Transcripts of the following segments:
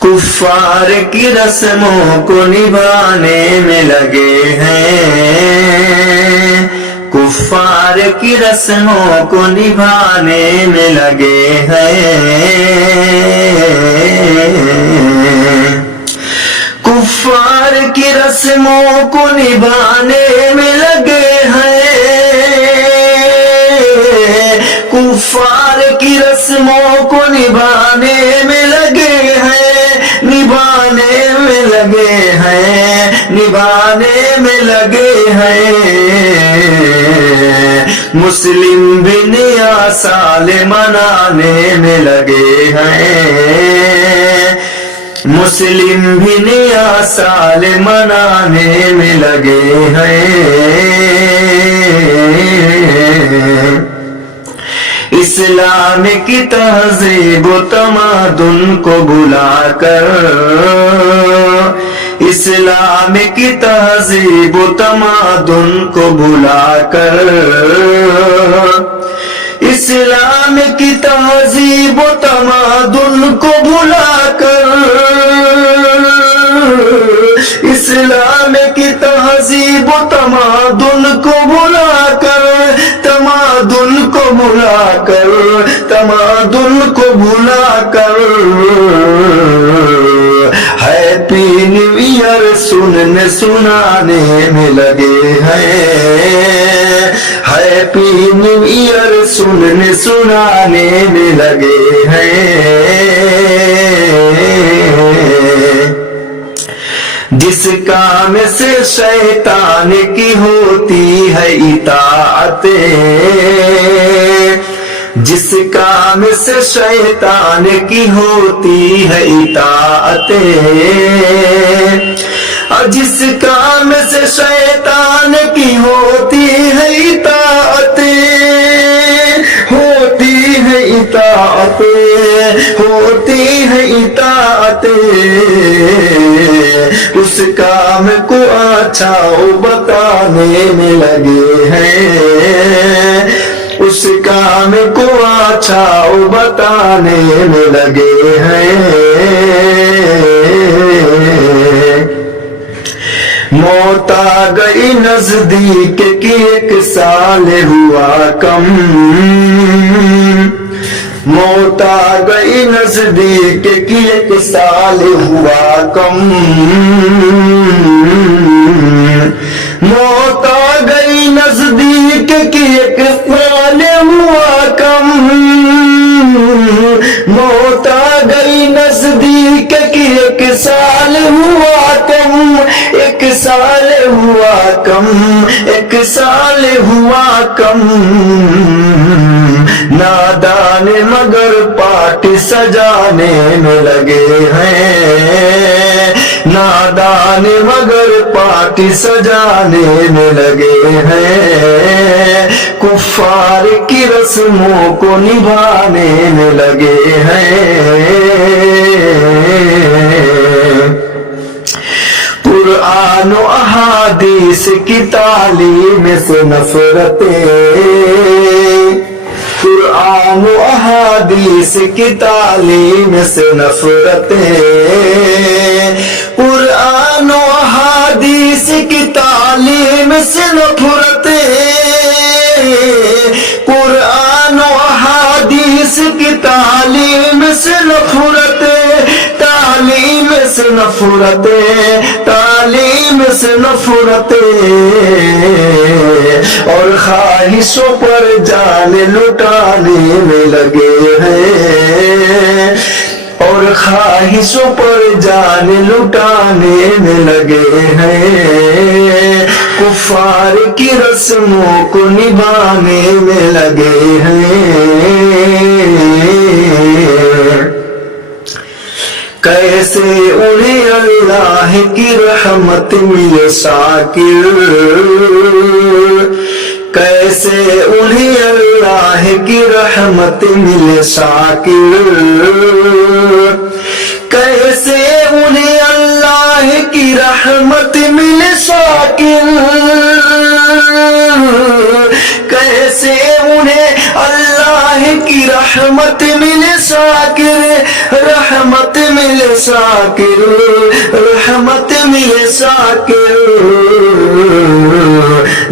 کفار کی رسموں کو نبھانے میں لگے ہیں، کفار کی رسموں کو نبھانے میں لگے ہیں، کفار کی رسموں کو نبھانے میں لگے ہیں، کفار کی رسموں کو نبھانے میں لگے ہیں، نبھانے میں لگے ہیں، نبھانے میں لگے ہیں، مسلم بھی نیا سال منانے میں لگے ہیں، مسلم بھی نیا سال منانے میں لگے ہیں، اسلام کی تہذیب و تمدن کو بھلا کر، اسلام کی تہذیب و تمدن کو بھلا کر، اسلام کی تہذیب و تمدن کو بھلا کر، اسلام کی تہذیب و تمدن کو بھلا کر، تمدن کو بھلا کر، تمدن کو بھلا کر، ہیپی نیو ایئر سننے سنانے میں لگے ہیں، ہیپی نیو ایئر سننے سنانے میں لگے ہیں، جس کام سے شیطان کی ہوتی ہے اطاعت، جس کام سے شیطان کی ہوتی ہے اطاعت، اور جس کام سے شیطان کی ہوتی ہے اطاعت، ہوتی ہے اطاعت، ہوتی ہے اطاعت، اس کام کو اچھا بتانے میں لگے ہیں، اس کام کو اچھا بتانے میں لگے ہیں، موت آ گئی نزدیک کی ایک سال ہوا کم، موت آ گئی نزدیک کی ایک سال ہوا کم، موت آ گئی نزدیک کی ایک سال ہوا کم، موت آ گئی نزدیک کی ایک سال ہوا کم، ایک سال ہوا کم، ایک سال ہوا کم، نادان مگر پارٹی سجانے میں لگے ہیں، نادان مگر پارٹی سجانے میں لگے ہیں، کفار کی رسموں کو نبھانے میں لگے ہیں، قرآن و احادیث کی تعلیم سے نفرتیں، قرآن و احادیث کی تعلیم سے نفرتیں، قرآن و احادیث کی تعلیم سے نفرتیں، قرآن و احادیث کی تعلیم سے نفرتیں، تعلیم سے نفرتیں، تعلیم سے نفرتیں، اور خواہشوں پر جان لٹانے میں لگے ہیں، اور خواہشوں پر جان لٹانے میں لگے ہیں، کفار کی رسموں کو نبھانے میں لگے ہیں، کیسے انہیں اللہ کی رحمت ملے شاکر، کیسے انہیں اللہ کی رحمت ملے شاکر، کیسے انہیں اللہ کی رحمت ملے شاکر، کیسے انہیں اللہ کی کی رحمت ملے ساکر، رحمت ملے ساکر، رحمت ملے ساکر،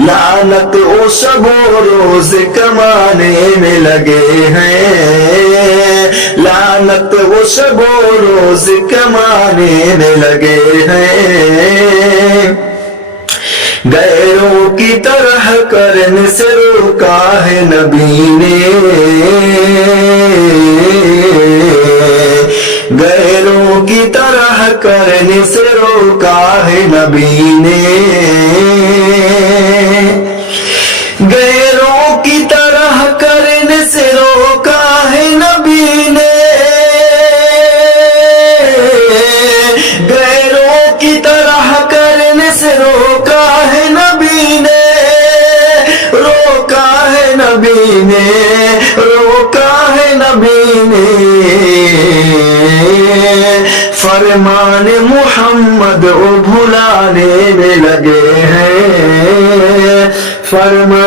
لعنت وہ شب و روز کمانے میں لگے ہیں، لعنت وہ شب و روز کمانے میں لگے ہیں، غیروں کی طرح کرنے سے روکا ہے نبی نے، غیروں کی طرح کرنے سے روکا ہے نبی نے، غیروں کی طرح کرنے سے روکا ہے نبی نے، غیروں کی طرح کرنے سے روکا ہے نبی نے، روکا ہے نبی نے، روکا ہے نبی نے، فرمان محمد وہ بھلانے میں لگے ہیں، فرمان